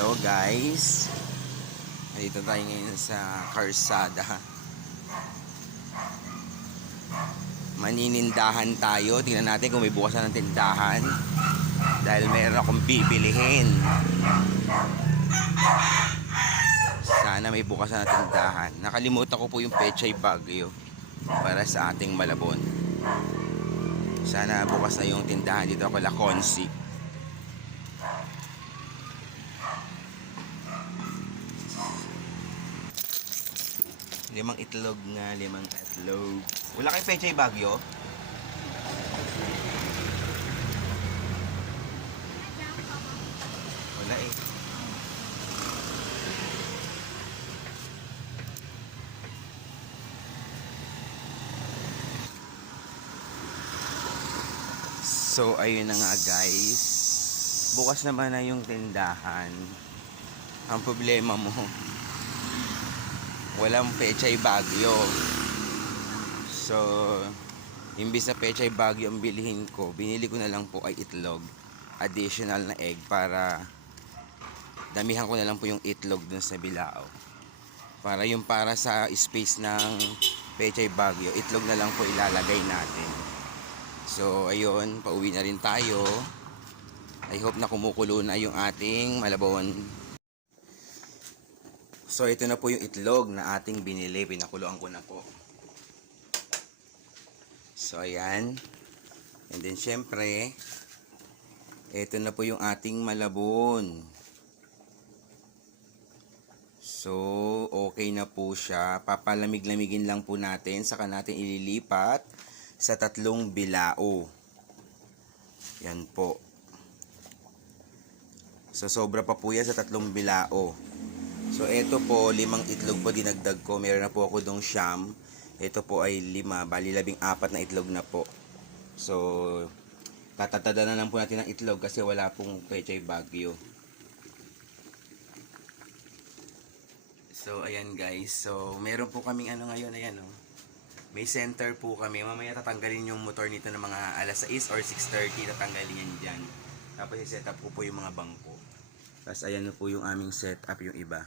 Hello guys, nandito tayo ngayon sa Karsada. Maninindahan tayo. Tingnan natin kung may bukas na ng tindahan dahil meron akong bibilihin. Sana may bukas na ng tindahan. Nakalimutan ko po yung Pechay Baguio para sa ating Malabon. Sana bukas na yung tindahan dito ako, La Consi. Limang itlog nga, limang itlog. Wala kayong Pechay Baguio? Wala eh. So, ayun na nga guys. Bukas naman na yung tindahan. Ang problema mo, walang Pechay Baguio. So, imbis na Pechay Baguio ang bilihin ko, binili ko na lang po ay itlog. Additional na egg para damihan ko na lang po yung itlog dun sa bilao. Para yung para sa space ng Pechay Baguio, itlog na lang po ilalagay natin. So, ayun, pauwi na rin tayo. I hope na kumukulo na yung ating Malabon. So, ito na po yung itlog na ating binili. Pinakuluan ko na po. So, ayan. And then, syempre, ito na po yung ating Malabon. So, okay na po siya. Papalamig-lamigin lang po natin. Saka natin ililipat sa 3 bilao. Yan po. So, sobra pa po yan sa 3 bilao. So, ito po, 5 itlog po dinagdag ko. Meron na po ako dong siyam. Ito po ay 5. Bali, 14 na itlog na po. So, tatatada na lang po natin ng itlog kasi wala pong Pechay Baguio. So, ayan guys. So, meron po kaming ano ngayon. Ayan o. May center po kami. Mamaya tatanggalin yung motor nito ng mga alas 6 or 6:30. Tatanggalin yan dyan. Tapos, i-set up ko po yung mga bangko. Tapos, ayan na po yung aming setup yung iba.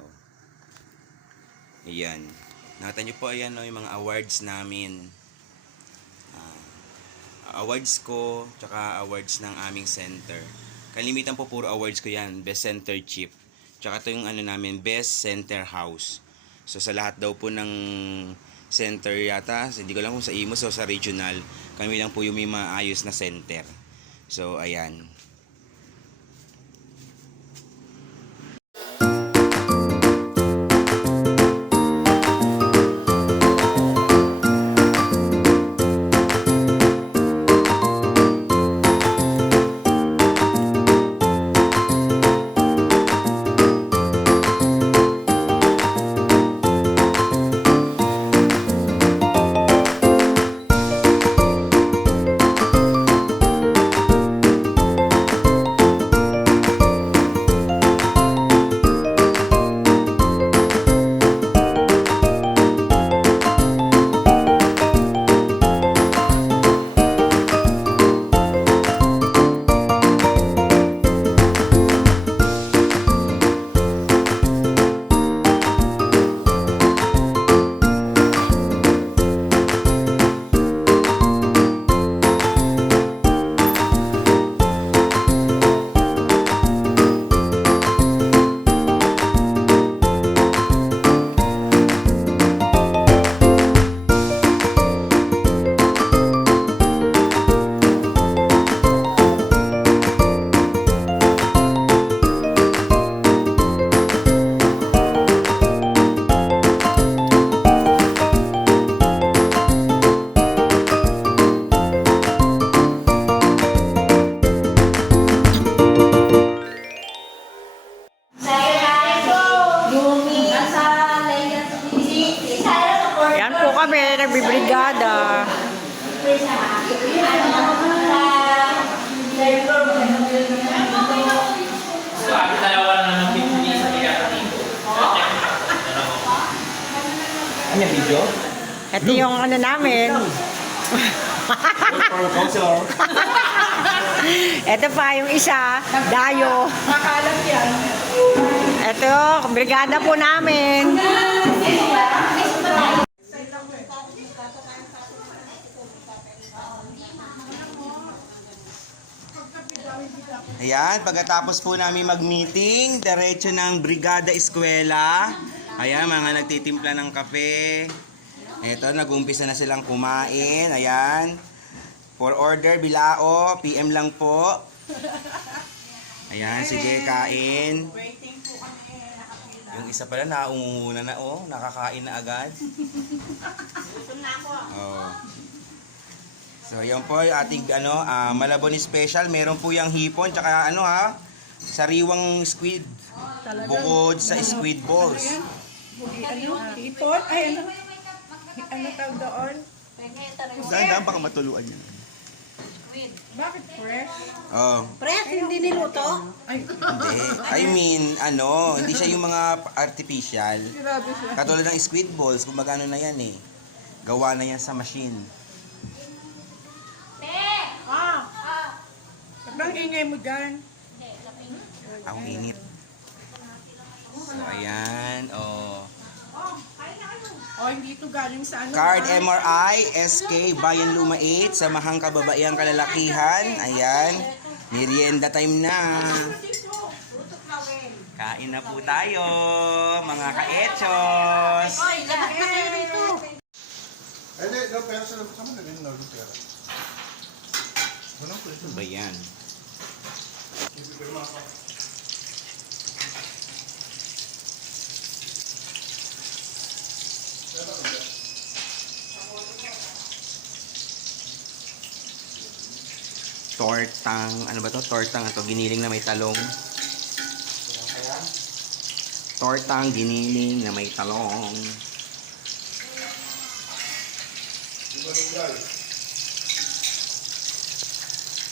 Oh. Ayan. Nakita nyo po, ayan no, yung mga awards namin. Awards ko, tsaka awards ng aming center. Kalimitan po puro awards ko yan. Best Center Chief. Tsaka ito yung ano namin, Best Center House. So, sa lahat daw po ng center yata, hindi ko lang kung sa Imus o sa regional, kami lang po yung may maayos na center. So, ayan. Yan po kami, nagbibrigada. Ano yung video? Ito yung ano namin. Ito pa yung isa, Dayo. Makalat yan. Ito, brigada po namin. Ayan, pagkatapos po namin mag-meeting, diretso ng Brigada Eskwela. Ayan, mga nagtitimpla ng kape. Eto, nag-umpisa na silang kumain. Ayan. For order, bilao. PM lang po. Ayan, sige, kain. Yung isa pala, naunguna na, oh. Nakakain na agad. Oh. So, yan po yung ating Malabon special. Meron po yung hipon, tsaka sariwang squid. Bukod sa squid balls. Ipon? Ay, ano tawag doon? Saan baka matuluan yan? Bakit fresh? Oh. Pret, hindi niluto? Ay, Hindi. I mean, hindi siya yung mga artificial. grabe siya. Katulad ng squid balls, kung magano na yan eh. Gawa na yan sa machine. Ang ingay mo dyan. Ang init. So, ayan. Oh. O, hindi ito galing sa ano. Card MRI, SK, Bayan Luma 8, Samahang Kababaihang Kalalakihan. Ayan. Merienda time na. Kain na po tayo, mga ka-echos. Lahat na kayo rito. Hindi, no, pera sa sama na rin, no, pera. Walang pwede. Ano ba yan? Tortang, ano ba to? Tortang ito, giniling na may talong. Tortang giniling na may talong.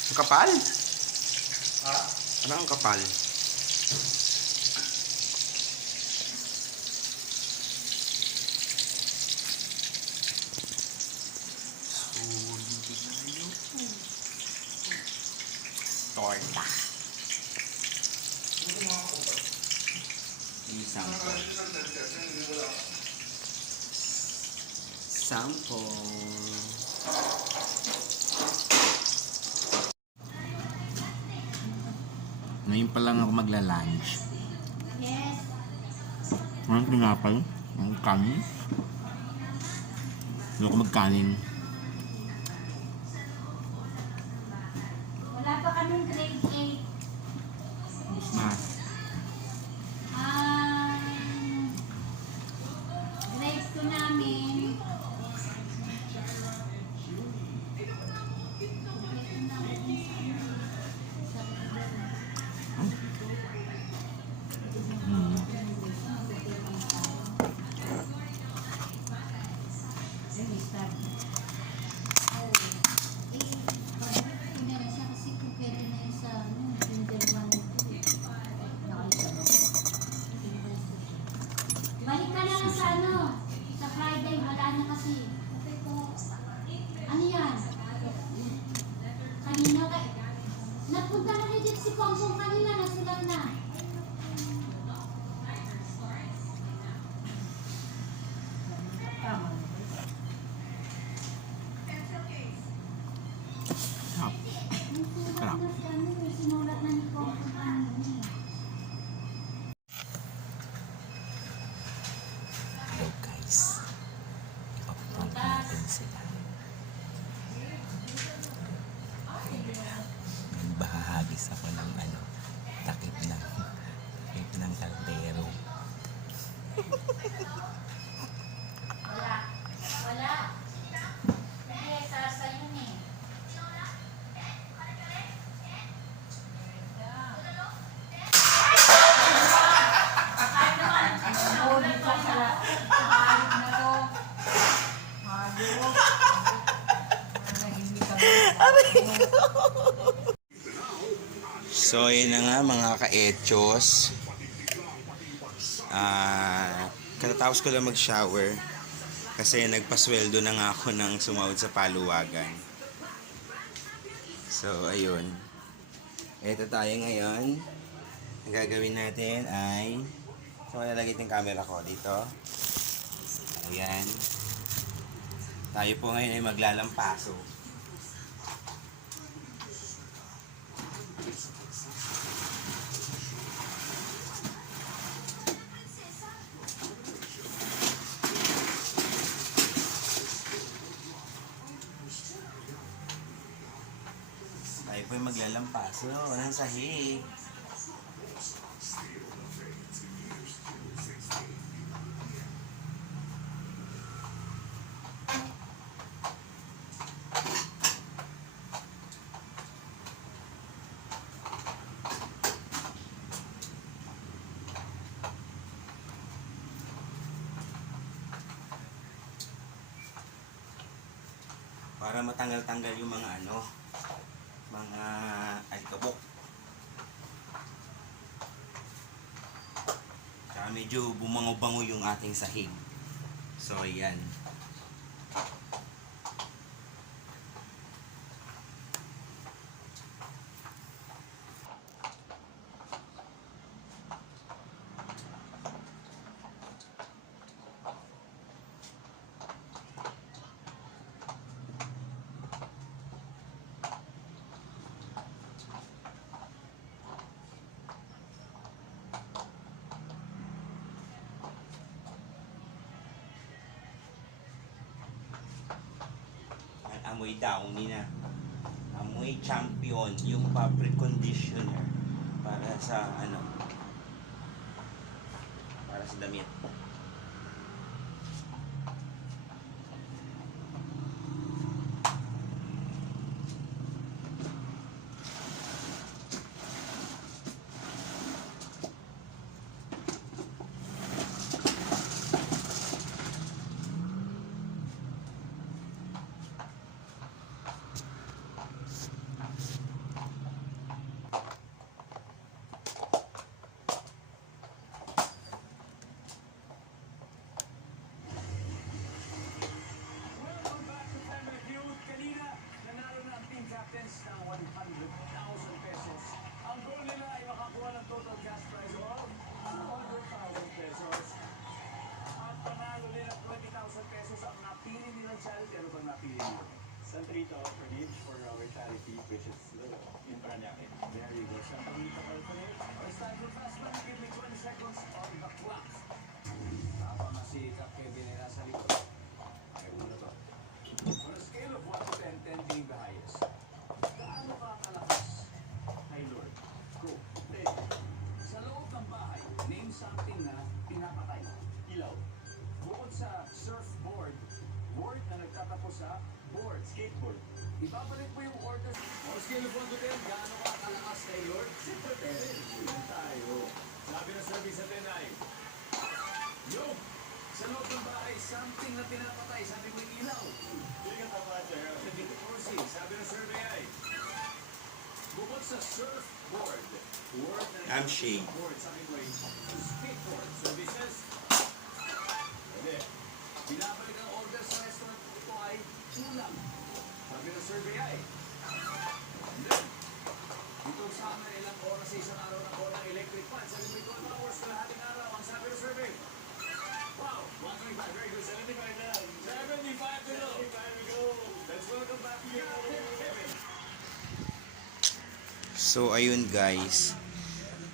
Ang kapal? Ha? Ano ang kapal? Torta. Sample. Ngayon pa lang ako magla-lunch. Yes. Ang tinapay? Ang kanin? Hindi ako magkanin. Wala pa kaming grade 8. Mas. Grade 2 namin. Balik ka na lang sa sa Friday, wala na kasi. Ano yan? Kanina ka, napunta na rin dito si Pongpong kanina, nasulat na. Sarap. Sinulat na ni Pongpong kanina. Hello guys. Ipapaprank natin sila. Bahahagis ako ng takip ng kaldero. Wala. Hindi, sasa yun eh. So, yun na nga mga ka-echos. Katatapos ko lang mag-shower kasi nagpasweldo na nga ako ng sumahod sa paluwagan. So, ayun. Ito tayo ngayon. Ang gagawin natin ay So, malalagay yung camera ko dito. Ayan. Tayo po ngayon ay maglalampaso. Tayo po ay maglalampaso. Walang sahig. Para matanggal-tanggal yung mga mga alikabok. Tsaka medyo bumango-bango yung ating sahig. So, ayan. Amoy downy na. Amoy champion. Yung fabric conditioner. Para sa para sa damit. Santrito orphanage for our charity, which is in Paranaque. There you go. Santrito orphanage. Start your fast man. Give me 20 seconds on the clock. Napamasikap kayo din nila sa likod. Ay, muna to. On a scale of 1 to 10, 10 being the highest. Gaano ka kalakas? Ay, Lord. Go. Play. Sa loob ng bahay, name something na pinapatay. Ilaw. Bukod sa surfboard, word na nagtatapos sa board, skateboard. Ibabalik mo yung order. On a scale of 1 to 10, gaano ka kalakas kay Lord? Simple 10. Yun tayo. Sabi ng service sa 10 ay, yo! Sa loob ng bahay, something na pinapatay. Sabi mo yung ilaw. Hindi ka tama, sir. Sa dito kursi, sabi ng survey ay, bukod sa surfboard, word na Lampshade. board, sabi mo yung skateboard. Services, hindi. Binabalik ang order sa restaurant. Ito ay kulang. Sabi ng survey ay, hindi. Dito sa amin, ilang oras sa isang araw na ng electric fan. Sabi mo 12 hours na hating araw. Ang sabi ng survey, wow, 125, very good. 75 na. 75 to go. 75 to go. Let's welcome back to Kevin. So, ayun guys.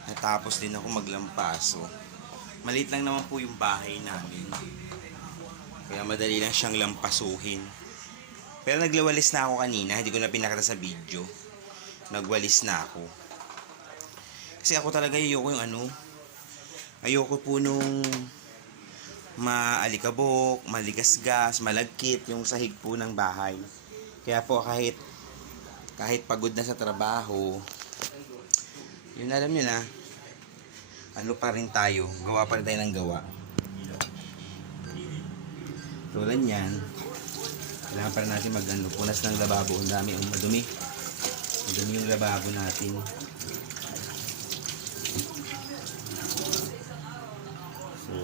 Natapos din ako maglampaso. Maliit lang naman po yung bahay namin. Kaya madali lang siyang lampasuhin. Pero naglawalis na ako kanina. Hindi ko na pinakita sa video. Nagwalis na ako. Kasi ako talaga ayoko yung ayoko po nung maalikabok, maligasgas, malagkit yung sahig po ng bahay. Kaya po kahit pagod na sa trabaho, yun alam nyo na, pa rin tayo, gawa pa rin tayo ng gawa. Tulad yan, kailangan pa rin natin punas ng lababo. Ang dami, madumi. Madumi yung lababo natin. So,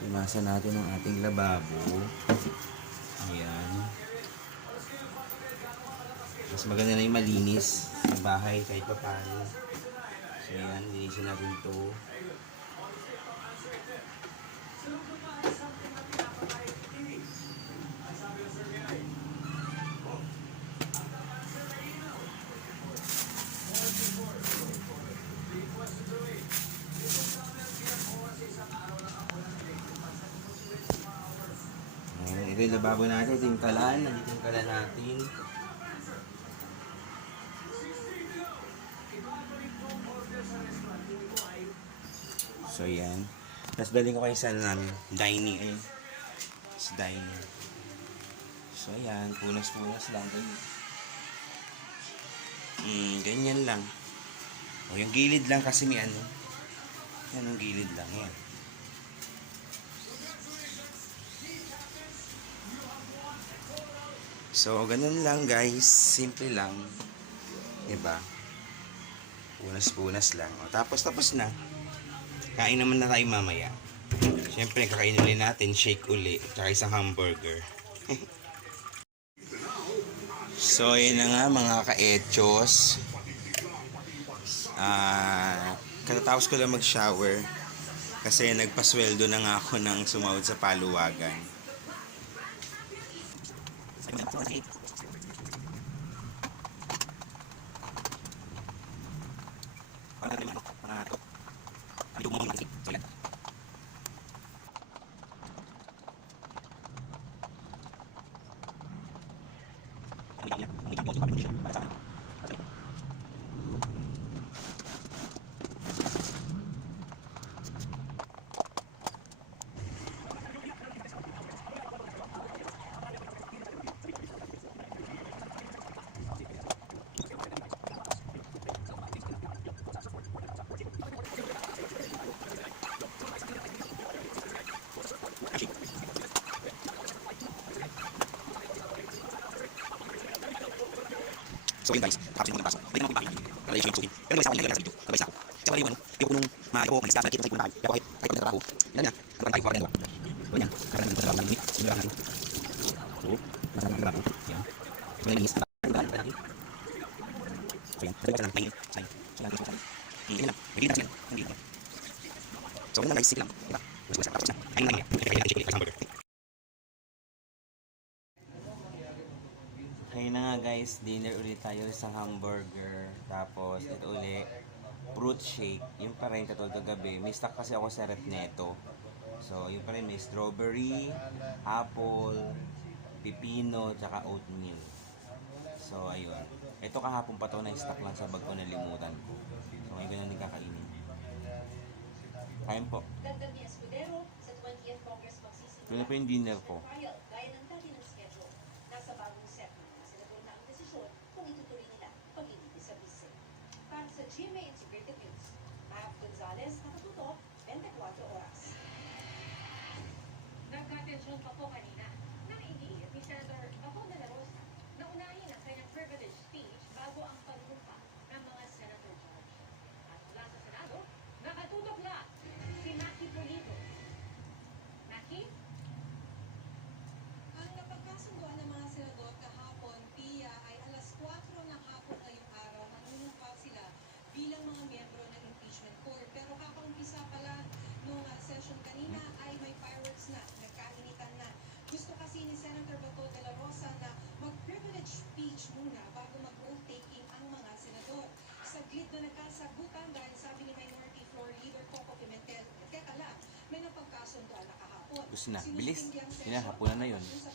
punasan natin ang ating lababo. Ayan. Mas maganda na yung malinis sa bahay kahit pa paano. So, ayan, linisin natin to. Ayan, ito yung lababo natin, ito yung kalan, nandito yung kalan natin. So yan. Tapos daling ko kayo sa dining, ayun. Sa dining. So yan, punas-punas lang. Ganyan lang. O yung gilid lang kasi may ano. Yan yung gilid lang, yan. So, ganun lang guys. Simple lang. Diba? Punas-punas lang. O, tapos na. Kain naman na tayo mamaya. Siyempre, kakain uli natin. Shake uli. Tsaka isang hamburger. So, yun na nga mga ka-echos. Katatapos ko lang mag-shower. Kasi nagpasweldo na nga ako ng sumahod sa paluwagan. So yun guys, tapos yung mga pasok. Balik naman yung pangin. Para i-show yung pero sa akin nilagay sa video. Sabay sa ako. Kasi wala yung ano, yung kung maayo ko, mag-discuss na kita sa ibang bahay. Kaya ako trabaho. Yan na. Parang tayo parang dalawa. So yan. Parang nandito sa trabaho ng minute. Simula natin. So, nasa ng trabaho. Yan. So yan yung so yan. Dali ka lang. Tingin. Sayo. So yan. Tingin lang. May gilid na siya. So yun lang guys. Simple lang. Diba? Tapos na. Ayun lang yan. Kaya natin chicken. Hamburger. Ayun na nga guys, dinner ulit tayo sa hamburger. Tapos ito ulit, fruit shake. Yung pa rin katulad ng gabi. May stock kasi ako sa ref neto. So yung pa rin may strawberry, apple, pipino, tsaka oatmeal. So ayun. Ito kahapon pa to na stock lang sa bag ko, nalimutan ko. So ngayon ko na din kakainin. Kain po. Dagdag ni Escudero, sa 20th Congress magsisimula. Ito na po yung dinner ko. Trial, gaya ng dati ng schedule. Nasa bagong set ng mga senador na ang desisyon kung itutuloy nila pag-ibig sa bise. Para sa GMA Integrated News, Matt Gonzalez, nakatutok, 24 oras. Nagka-atensyon pa po kanina na iniiit ni Senator Baco de la Rosa na unahin ang kanyang privilege speech bago ang panunumpa ng mga Senator Judge. At mula sa Senado, nakatutok na si Maki Polito. Maki? Ang napagkasunduan ng mga senador kahapon, Pia, ay alas 4 ng hapon ngayong araw. Manunungkaw sila bilang mga miyembro ng impeachment court. Pero kakaumpisa pala nung session kanina ay may fireworks na, nagkainitan na. Gusto kasi ni Senator Bato de la Rosa na mag-privilege speech muna bago mag-oath taking ang mga senador. Saglit na nagkasagutan dahil sabi ni Minority Floor Leader Coco Pimentel, teka lang, may napagkasunduan na kahapon. Gusto na. Sinusunod Bilis. niyang Yun na, session hapunan na yun. sa